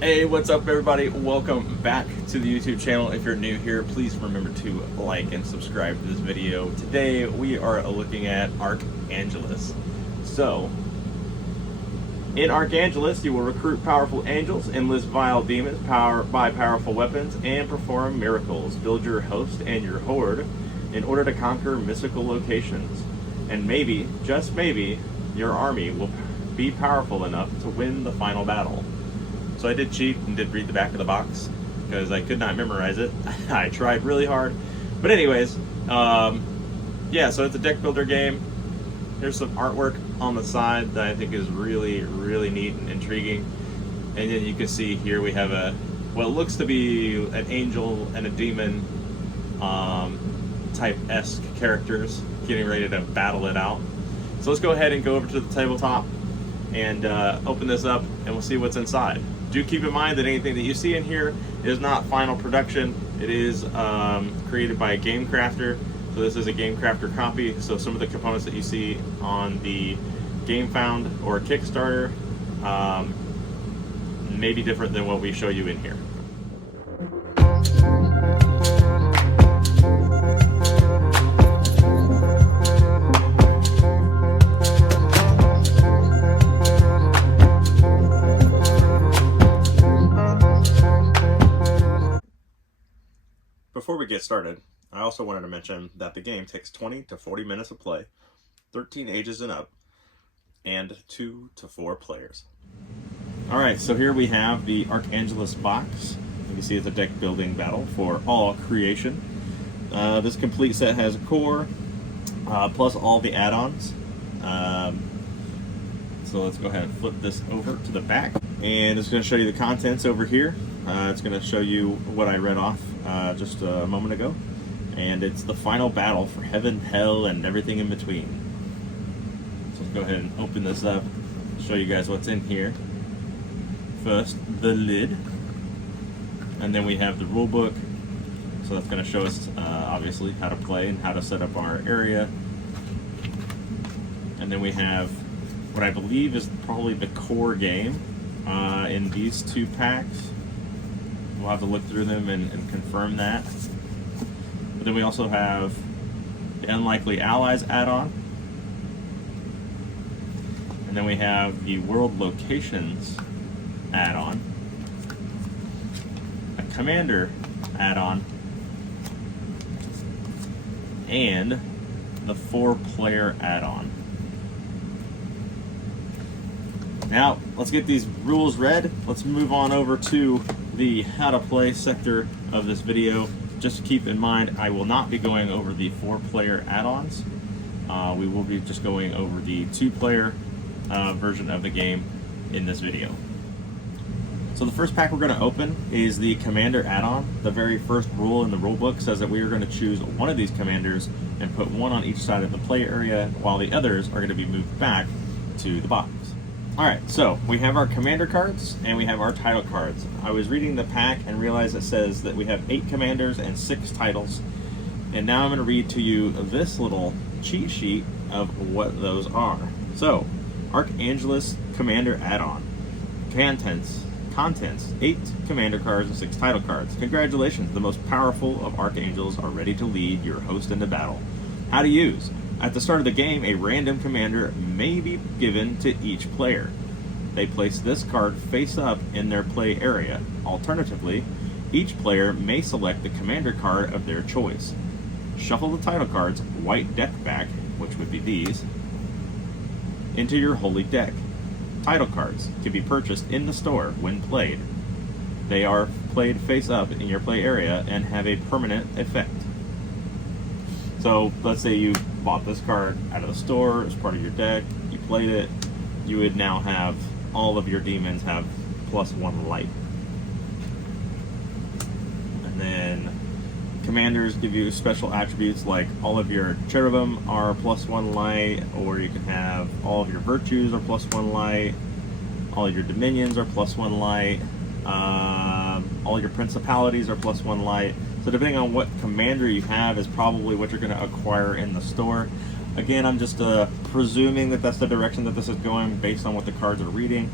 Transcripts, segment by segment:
Hey, what's up everybody? Welcome back to the YouTube channel. If you're new here, please remember to like and subscribe to this video. Today we are looking at Archangelis. So, in Archangelis, you will recruit powerful angels, enlist vile demons, buy powerful weapons, and perform miracles. Build your host and your horde in order to conquer mystical locations. And maybe, just maybe, your army will be powerful enough to win the final battle. So I did cheat and did read the back of the box because I could not memorize it. I tried really hard. But anyways, yeah, so it's a deck builder game. There's some artwork on the side that I think is really, really neat and intriguing. And then you can see here we have what looks to be an angel and a demon type-esque characters getting ready to battle it out. So let's go ahead and go over to the tabletop and open this up and we'll see what's inside. Do keep in mind that anything that you see in here is not final production. It is created by a game crafter. So this is a game crafter copy. So some of the components that you see on the Game Found or Kickstarter may be different than what we show you in here. Before we get started, I also wanted to mention that the game takes 20 to 40 minutes of play, 13 ages and up, and 2 to 4 players. Alright, so here we have the Archangelis box. You can see it's a deck building battle for all creation. This complete set has a core, plus all the add-ons. So let's go ahead and flip this over to the back. And it's going to show you the contents over here. It's going to show you what I read off just a moment ago. And it's the final battle for heaven, hell, and everything in between. So let's go ahead and open this up, show you guys what's in here. First, the lid. And then we have the rule book. So that's going to show us, obviously, how to play and how to set up our area. And then we have what I believe is probably the core game in these two packs. We'll have to look through them and confirm that. But then we also have the Unlikely Allies add-on. And then we have the World Locations add-on. A Commander add-on. And the 4-player add-on. Now, let's get these rules read. Let's move on over to the how to play sector of this video. Just keep in mind, I will not be going over the 4-player add-ons. We will be just going over the 2-player version of the game in this video. So the first pack we're going to open is the Commander add-on. The very first rule in the rule book says that we are going to choose one of these commanders and put one on each side of the play area, while the others are going to be moved back to the box. Alright, so we have our commander cards and we have our title cards. I was reading the pack and realized it says that we have 8 commanders and 6 titles. And now I'm going to read to you this little cheat sheet of what those are. So, Archangelis Commander Add-on. Contents, 8 commander cards and 6 title cards. Congratulations, the most powerful of archangels are ready to lead your host into battle. How to use. At the start of the game, a random commander may be given to each player. They place this card face up in their play area. Alternatively, each player may select the commander card of their choice. Shuffle the title cards, white deck back, which would be these, into your holy deck. Title cards can be purchased in the store when played. They are played face up in your play area and have a permanent effect. So let's say you bought this card out of the store as part of your deck, you played it, you would now have all of your demons have +1 light. And then commanders give you special attributes like all of your cherubim are +1 light, or you can have all of your virtues are +1 light, all of your dominions are +1 light, all your principalities are +1 light. So depending on what commander you have is probably what you're going to acquire in the store. Again, I'm just presuming that that's the direction that this is going based on what the cards are reading.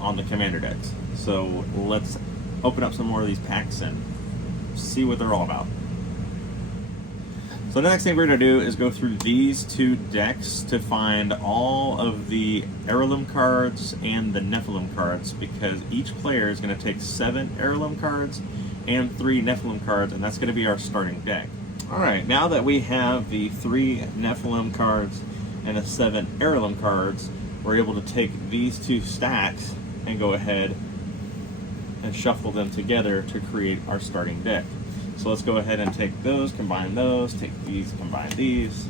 on the commander decks. So let's open up some more of these packs and see what they're all about. So the next thing we're going to do is go through these two decks to find all of the heirloom cards and the Nephilim cards, because each player is going to take 7 heirloom cards and 3 Nephilim cards, and that's going to be our starting deck. Alright, now that we have the 3 Nephilim cards and the 7 heirloom cards, we're able to take these 2 stacks and go ahead and shuffle them together to create our starting deck. So let's go ahead and take those, combine those, take these, combine these,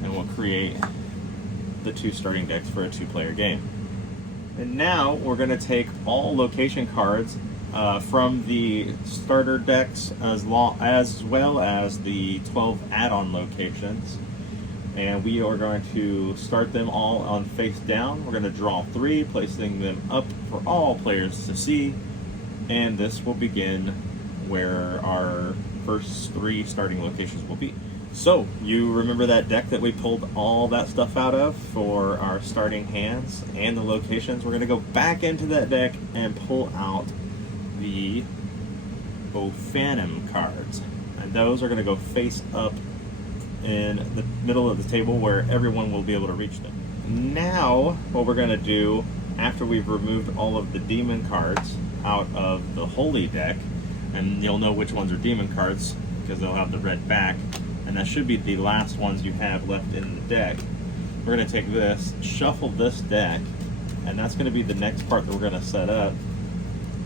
and we'll create the 2 starting decks for a 2-player game. And now we're going to take all location cards from the starter decks as well as the 12 add-on locations. And we are going to start them all on face down. We're going to draw 3, placing them up for all players to see. And this will begin where our first 3 starting locations will be. So, you remember that deck that we pulled all that stuff out of for our starting hands and the locations? We're going to go back into that deck and pull out the Ophanim cards. And those are going to go face up in the middle of the table where everyone will be able to reach them. Now, what we're going to do after we've removed all of the demon cards out of the holy deck, and you'll know which ones are demon cards because they'll have the red back, and that should be the last ones you have left in the deck. We're going to take this, shuffle this deck, and that's going to be the next part that we're going to set up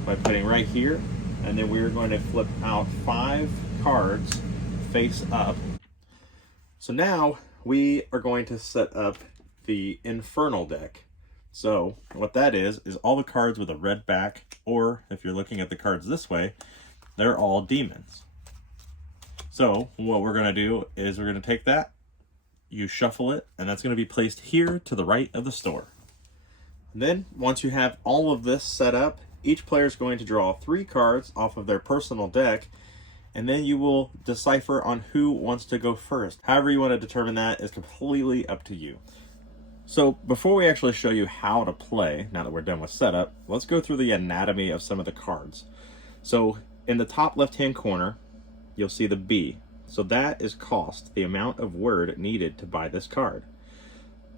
by putting right here, and then we're going to flip out 5 cards face up. So now we are going to set up the Infernal deck. So what that is all the cards with a red back, or if you're looking at the cards this way, they're all demons. So what we're going to do is we're going to take that, you shuffle it, and that's going to be placed here to the right of the store. And then once you have all of this set up, each player is going to draw 3 cards off of their personal deck, and then you will decipher on who wants to go first. However you want to determine that is completely up to you. So before we actually show you how to play, now that we're done with setup, let's go through the anatomy of some of the cards. So in the top left-hand corner, you'll see the B. So that is cost, the amount of word needed to buy this card.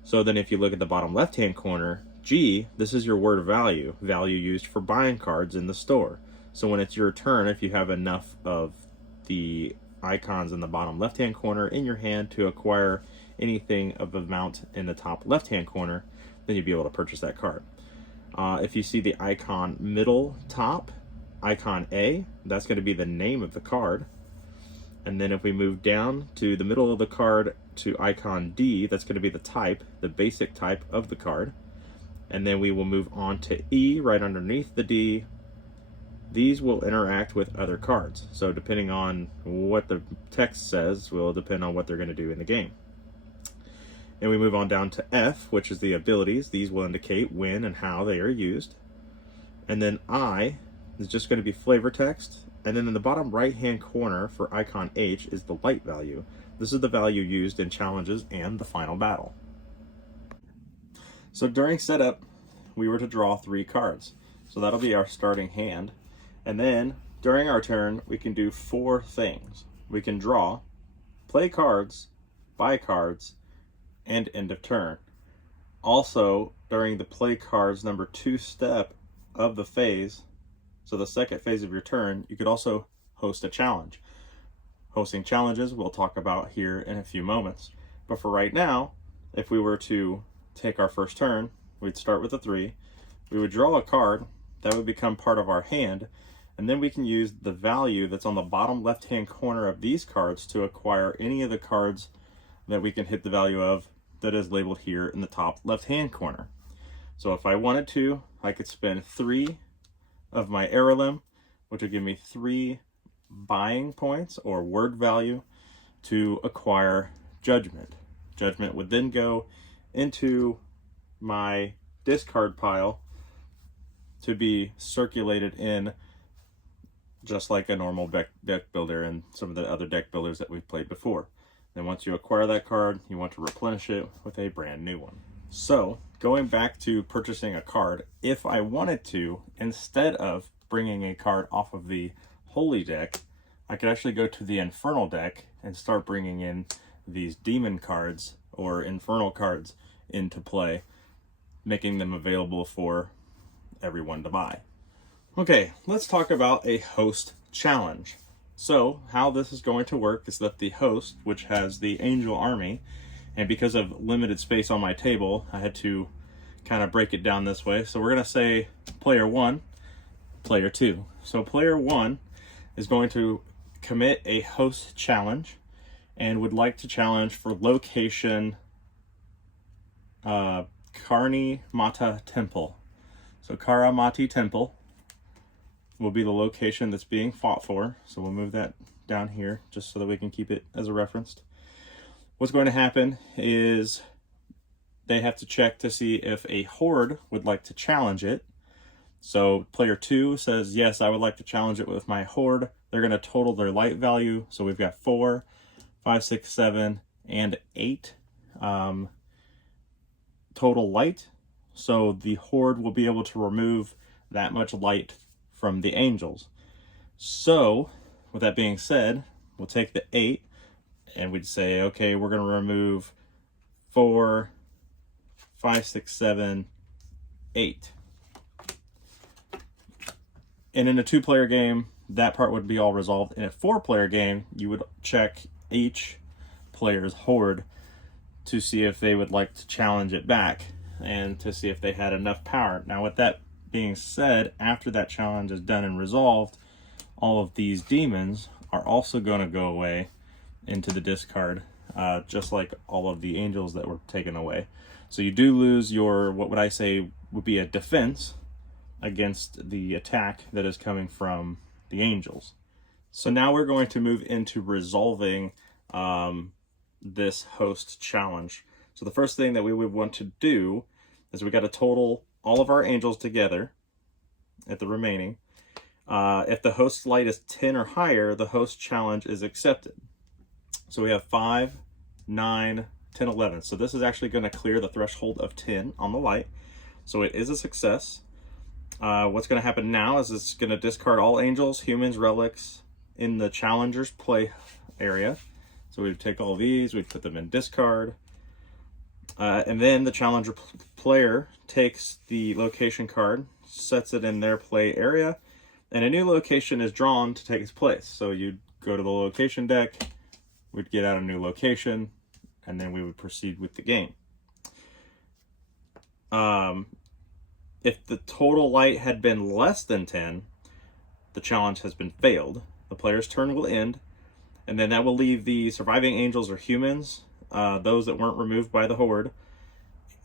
So then if you look at the bottom left-hand corner, G, this is your word value used for buying cards in the store. So when it's your turn, if you have enough of the icons in the bottom left-hand corner in your hand to acquire anything of amount in the top left-hand corner, then you'll be able to purchase that card. If you see the icon middle top, icon A, that's going to be the name of the card. And then if we move down to the middle of the card to icon D, that's going to be the type, the basic type of the card. And then we will move on to E right underneath the D. These will interact with other cards. So depending on what the text says will depend on what they're going to do in the game. And we move on down to F, which is the abilities. These will indicate when and how they are used. And then I is just going to be flavor text. And then in the bottom right-hand corner for icon H is the light value. This is the value used in challenges and the final battle. So during setup, we were to draw 3 cards. So that'll be our starting hand. And then during our turn, we can do 4 things. We can draw, play cards, buy cards, and end of turn. Also, during the play cards number 2 step of the phase, so the second phase of your turn, you could also host a challenge. Hosting challenges we'll talk about here in a few moments. But for right now, if we were to take our first turn, we'd start with a 3. We would draw a card that would become part of our hand, and then we can use the value that's on the bottom left-hand corner of these cards to acquire any of the cards that we can hit the value of that is labeled here in the top left-hand corner. So if I wanted to, I could spend 3 of my heirloom, which would give me 3 buying points or word value to acquire judgment. Judgment would then go into my discard pile to be circulated in just like a normal deck builder and some of the other deck builders that we've played before. Then once you acquire that card, you want to replenish it with a brand new one. So going back to purchasing a card, if I wanted to, instead of bringing a card off of the Holy deck, I could actually go to the Infernal deck and start bringing in these demon cards or infernal cards into play, making them available for everyone to buy. Okay, let's talk about a host challenge. So how this is going to work is that the host, which has the angel army, and because of limited space on my table, I had to kind of break it down this way. So we're going to say player 1, player 2. So player 1 is going to commit a host challenge and would like to challenge for location Karni Mata Temple. So Karamati Temple will be the location that's being fought for. So we'll move that down here just so that we can keep it as a reference. What's going to happen is they have to check to see if a horde would like to challenge it. So player 2 says, yes, I would like to challenge it with my horde. They're going to total their light value. So we've got 4, 5, 6, 7, and 8 total light. So the horde will be able to remove that much light from the angels. So with that being said, we'll take the 8 and we'd say, okay, we're going to remove 4, 5, 6, 7, 8. And in a 2-player game, that part would be all resolved. In a 4-player game, you would check each player's horde to see if they would like to challenge it back and to see if they had enough power. Now, with that being said, after that challenge is done and resolved, all of these demons are also going to go away into the discard, just like all of the angels that were taken away. So you do lose your, what would I say would be a defense against the attack that is coming from the angels. So now we're going to move into resolving this host challenge. So the first thing that we would want to do is we got to total all of our angels together at the remaining. If the host light is 10 or higher, the host challenge is accepted. So we have 5, 9, 10, 11. So this is actually going to clear the threshold of 10 on the light. So it is a success. What's going to happen now is it's going to discard all angels, humans, relics in the challenger's play area. So we'd take all these, we'd put them in discard. And then the challenger player takes the location card, sets it in their play area, and a new location is drawn to take its place. So you'd go to the location deck, we'd get out a new location, and then we would proceed with the game. If the total light had been less than 10, the challenge has been failed. The player's turn will end, and then that will leave the surviving angels or humans, those that weren't removed by the horde,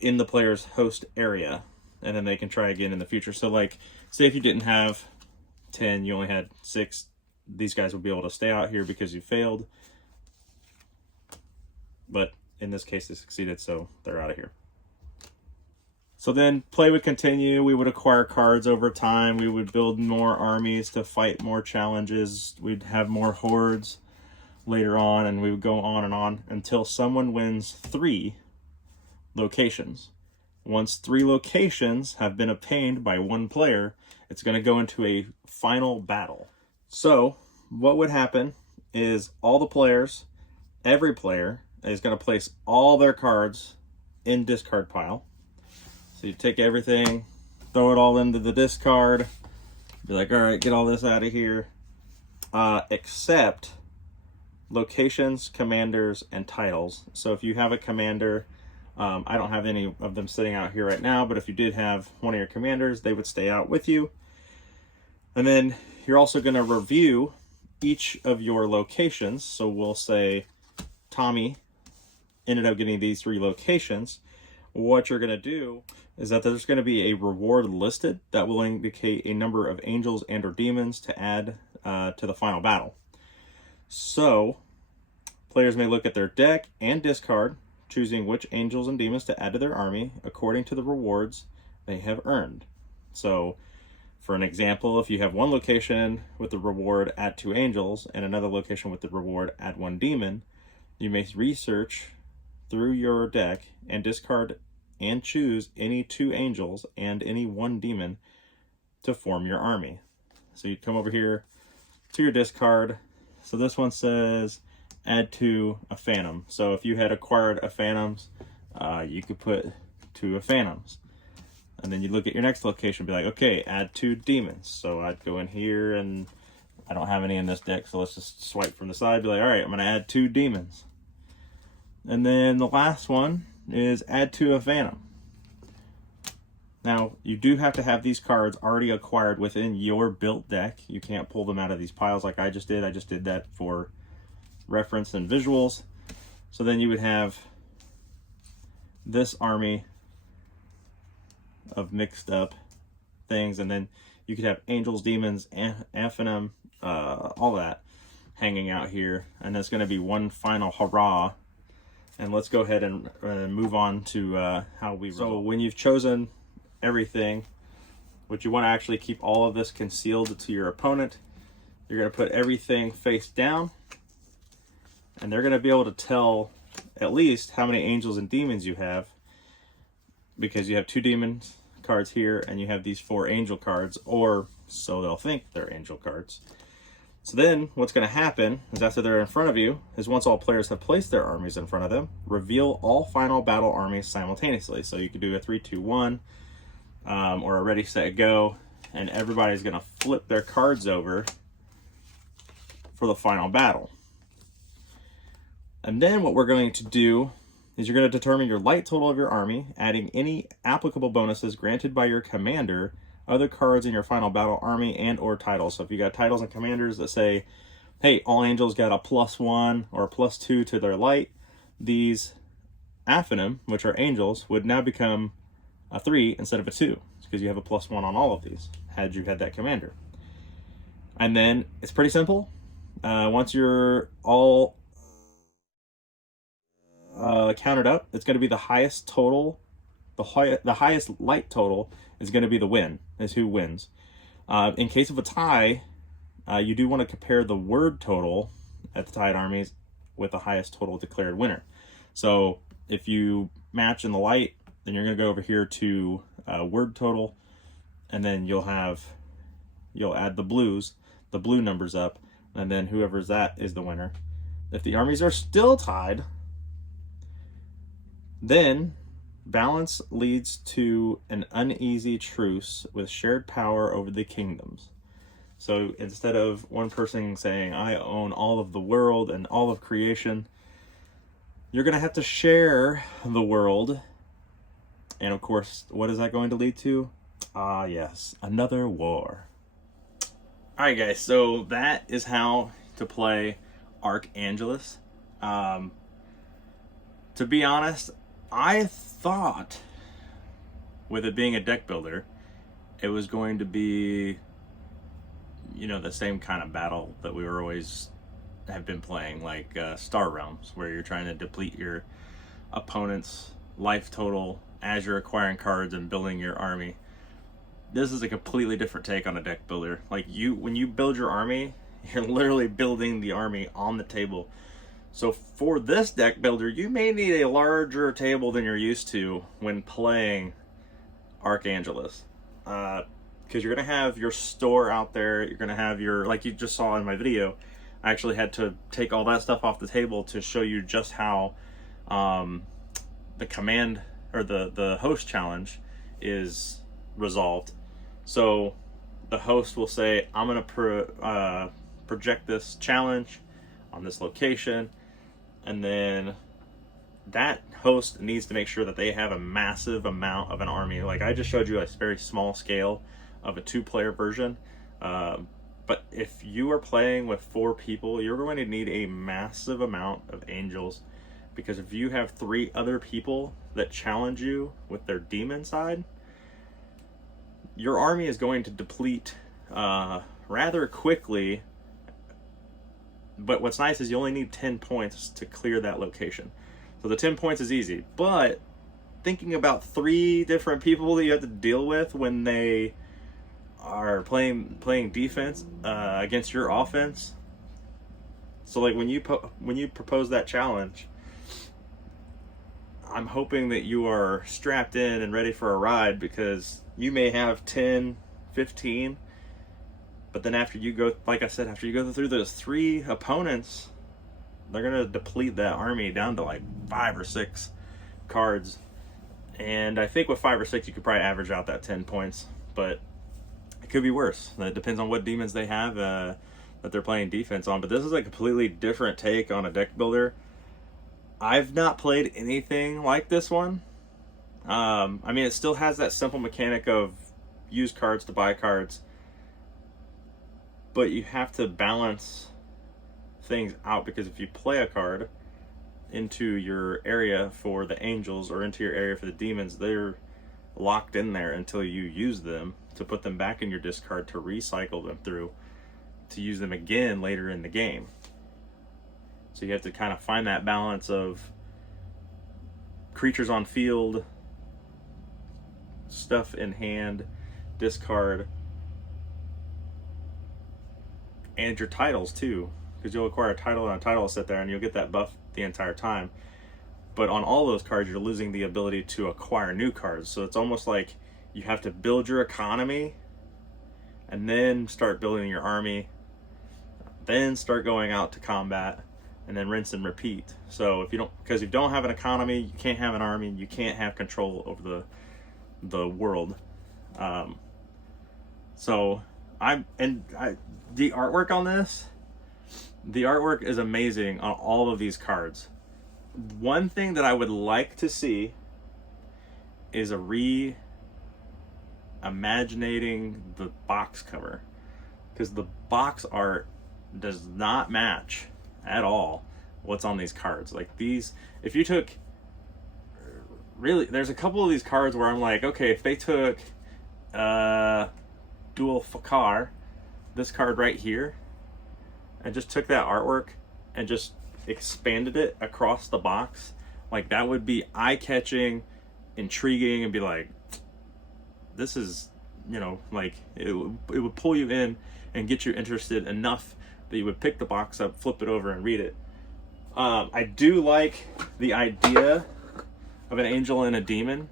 in the player's host area, and then they can try again in the future. So like, say if you didn't have 10, you only had 6, these guys would be able to stay out here because you failed. But in this case, they succeeded, so they're out of here. So then play would continue. We would acquire cards over time. We would build more armies to fight more challenges. We'd have more hordes later on, and we would go on until someone wins 3 locations. Once 3 locations have been obtained by one player, it's going to go into a final battle. So what would happen is all the players, every player, is going to place all their cards in discard pile. So you take everything, throw it all into the discard, be like, all right, get all this out of here, except locations, commanders, and titles. So if you have a commander, I don't have any of them sitting out here right now, but if you did have one of your commanders, they would stay out with you. And then you're also going to review each of your locations. So we'll say Tommy ended up getting these 3 locations. What you're going to do is that there's going to be a reward listed that will indicate a number of angels and or demons to add to the final battle. So players may look at their deck and discard, choosing which angels and demons to add to their army according to the rewards they have earned. So for an example, if you have one location with the reward add 2 angels and another location with the reward add 1 demon, you may research through your deck and discard and choose any 2 angels and any 1 demon to form your army. So you come over here to your discard. So this one says add to a phantom. So if you had acquired a phantoms, you could put 2 of phantoms. And then you look at your next location and be like, okay, add 2 demons. So I'd go in here, and I don't have any in this deck, so let's just swipe from the side, be like, all right, I'm going to add 2 demons. And then the last one is add to a phantom. Now, you do have to have these cards already acquired within your built deck. You can't pull them out of these piles like I just did. I just did that for reference and visuals. So then you would have this army of mixed up things, and then you could have angels, demons, Phantom, all that hanging out here. And that's going to be one final hurrah. And let's go ahead and move on to how we roll. So when you've chosen everything, what you want to actually keep all of this concealed to your opponent. You're going to put everything face down, and they're going to be able to tell at least how many angels and demons you have, because you have 2 demons cards here and you have these 4 angel cards, or so they'll think they're angel cards. So then what's going to happen is, after they're in front of you, is once all players have placed their armies in front of them, reveal all final battle armies simultaneously. So you could do a 3, 2, 1, or a ready, set, go, and everybody's going to flip their cards over for the final battle. And then what we're going to do is you're going to determine your light total of your army, adding any applicable bonuses granted by your commander, other cards in your final battle army, and or titles. So if you got titles and commanders that say, hey, all angels got a +1 or a +2 to their light, these Aphanim, which are angels, would now become a 3 instead of a 2, because you have a +1 on all of these, had you had that commander. And then it's pretty simple. Once you're all counted up, it's going to be the highest total. The highest light total is going to be the win, is who wins. In case of a tie, you do want to compare the word total at the tied armies with the highest total declared winner. So if you match in the light, then you're going to go over here to word total, and then you'll add the blue numbers up, and then whoever's that is the winner. If the armies are still tied, then balance leads to an uneasy truce with shared power over the kingdoms. So instead of one person saying, I own all of the world and all of creation, you're going to have to share the world. And of course, what is that going to lead to? Yes, another war. All right, guys, so that is how to play Archangelis. To be honest, I thought with it being a deck builder, it was going to be, the same kind of battle that we were always have been playing, like Star Realms, where you're trying to deplete your opponent's life total as you're acquiring cards and building your army. This is a completely different take on a deck builder. Like, when you build your army, you're literally building the army on the table. So for this deck builder, you may need a larger table than you're used to when playing Archangelis. Because you're going to have your store out there. You're going to have your, like you just saw in my video, I actually had to take all that stuff off the table to show you just how the command, or the host challenge, is resolved. So the host will say, I'm going to project this challenge on this location, and then that host needs to make sure that they have a massive amount of an army. Like I just showed you a very small scale of a 2-player version, but if you are playing with 4 people, you're going to need a massive amount of angels, because if you have 3 other people that challenge you with their demon side, your army is going to deplete rather quickly. But what's nice is you only need 10 points to clear that location. So the 10 points is easy. But thinking about 3 different people that you have to deal with when they are playing defense against your offense. So like when you propose that challenge, I'm hoping that you are strapped in and ready for a ride, because you may have 10, 15, but then after you go, like I said, after you go through those 3 opponents, they're going to deplete that army down to like 5 or 6 cards. And I think with 5 or 6, you could probably average out that 10 points, but it could be worse. It depends on what demons they have that they're playing defense on. But this is a completely different take on a deck builder. I've not played anything like this one. I mean, it still has that simple mechanic of use cards to buy cards, but you have to balance things out, because if you play a card into your area for the angels or into your area for the demons, they're locked in there until you use them to put them back in your discard to recycle them through to use them again later in the game. So you have to kind of find that balance of creatures on field, stuff in hand, discard, and your titles too, because you'll acquire a title and a title will sit there and you'll get that buff the entire time. But on all those cards, you're losing the ability to acquire new cards. So it's almost like you have to build your economy and then start building your army, then start going out to combat, and then rinse and repeat. So if you don't have an economy, you can't have an army, you can't have control over the world. The artwork on this, the artwork is amazing on all of these cards. One thing that I would like to see is a reimagining the box cover, because the box art does not match at all what's on these cards. Like these, if you took, really, there's a couple of these cards where I'm like, okay, if they took Dual Fakar, this card right here, and just took that artwork and just expanded it across the box, like that would be eye-catching, intriguing, and be like, this is, like it would pull you in and get you interested enough that you would pick the box up, flip it over, and read it. I do like the idea of an angel and a demon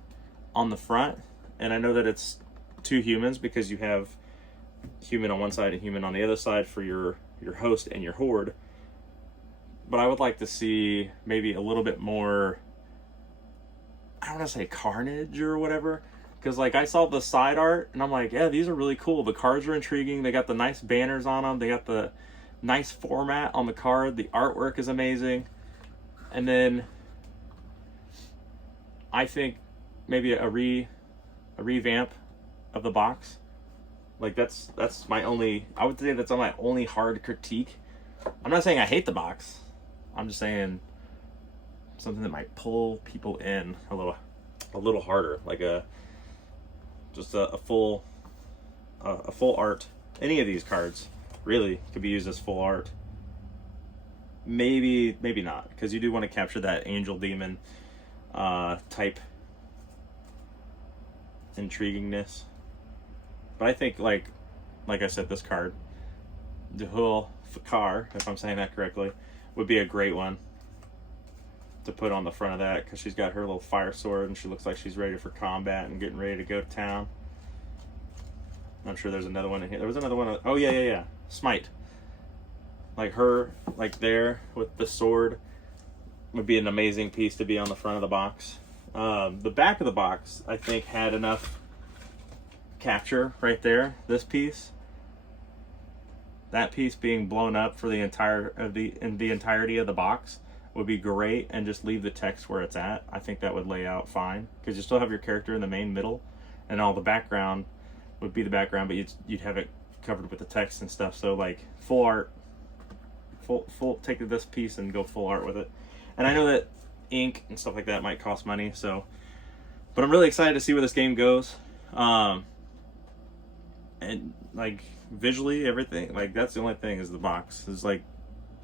on the front, and I know that it's 2 humans because you have human on one side and human on the other side for your host and your horde. But I would like to see maybe a little bit more, I don't want to say carnage or whatever, because like I saw the side art and I'm like, yeah, these are really cool. The cards are intriguing. They got the nice banners on them. They got the nice format on the card. The artwork is amazing. And then I think maybe a revamp of the box. Like that's my only, I would say that's my only hard critique. I'm not saying I hate the box. I'm just saying something that might pull people in a little harder, like a full art. Any of these cards really could be used as full art. Maybe not, because you do want to capture that angel demon type intriguingness. But I think like I said, this card, Duhul Fakar, if I'm saying that correctly, would be a great one to put on the front of that, because she's got her little fire sword and she looks like she's ready for combat and getting ready to go to town. I'm sure there's another one in here. There was another one. Oh yeah. Smite. Like her, like there with the sword, would be an amazing piece to be on the front of the box. The back of the box, I think, had enough capture right there. This piece, that piece being blown up for the entirety of the box would be great, and just leave the text where it's at. I think that would lay out fine, because you still have your character in the main middle, and all the background would be the background, but you'd have it covered with the text and stuff. So like full art, full take this piece and go full art with it. And I know that ink and stuff like that might cost money, so, but I'm really excited to see where this game goes. And like visually, everything, like that's the only thing, is the box is like,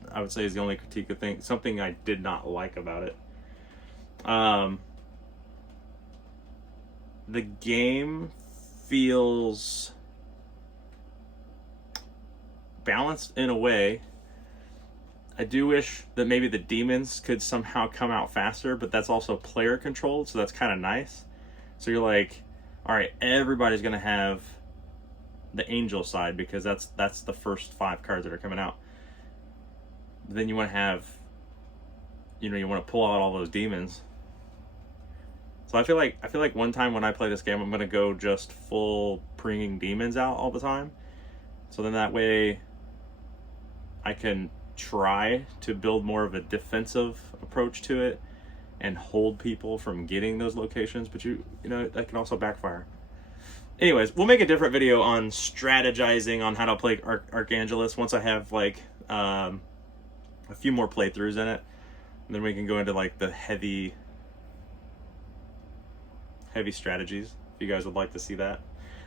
I would say, is the only critique of thing, something I did not like about it. The game feels balanced in a way. I do wish that maybe the demons could somehow come out faster, but that's also player controlled, so that's kind of nice. So you're like, all right, everybody's gonna have the angel side because that's the first 5 cards that are coming out. But then you want to have, you know, you want to pull out all those demons. So I feel like one time when I play this game, I'm gonna go just full bringing demons out all the time. So then that way, I can try to build more of a defensive approach to it and hold people from getting those locations, but you know, that can also backfire. Anyways, we'll make a different video on strategizing on how to play Archangelis once I have like a few more playthroughs in it, and then we can go into like the heavy strategies if you guys would like to see that.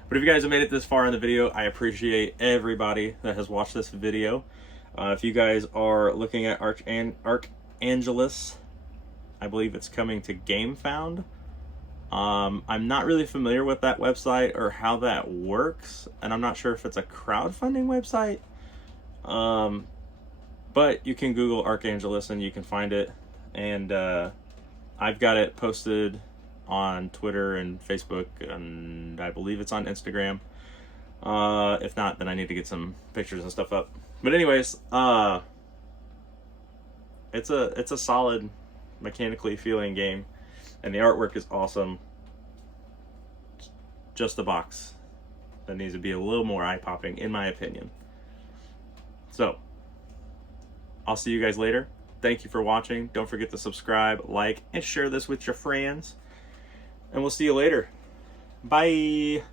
But if you guys have made it this far in the video, I appreciate everybody that has watched this video. If you guys are looking at Archangelis, I believe it's coming to GameFound. I'm not really familiar with that website or how that works, and I'm not sure if it's a crowdfunding website. But you can Google Archangelis and you can find it. And I've got it posted on Twitter and Facebook, and I believe it's on Instagram. If not, then I need to get some pictures and stuff up. But anyways, it's a solid, mechanically feeling game, and the artwork is awesome. Just the box that needs to be a little more eye-popping, in my opinion. So, I'll see you guys later. Thank you for watching. Don't forget to subscribe, like, and share this with your friends. And we'll see you later. Bye!